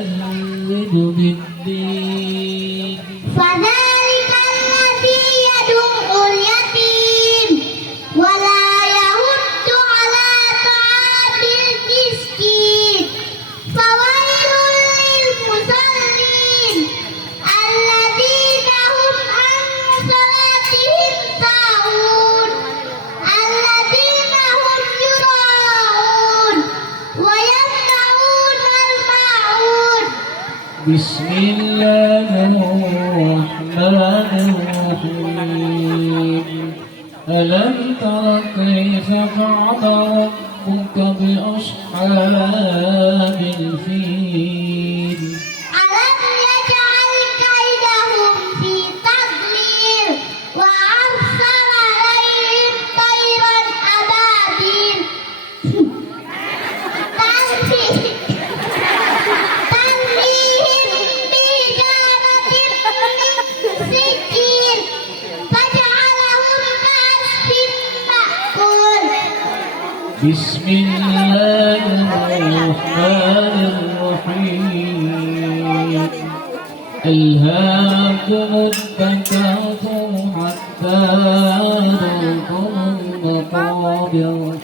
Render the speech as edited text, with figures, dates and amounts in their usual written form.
يكذب بالدين فذلك الذي يدعو اليتيم ولا يحض على طعام المسكين فويل للمصلين الذين هم عن صلاتهم ساهون الذين هم يراءون ويمنعون الماعون. بسم الله الرحمن الرحيم ألم تر كيف فعل ربك بأصحاب الفيل ألم يجعل كيدهم في تضليل وأرسل عليهم طيرا أبابيل ترميهم بحجارة من سجيل فجعلهم كعصف مأكول. بسم الله الرحمن الرحيم ألهاكم التكاثر حتى زرتم المقابر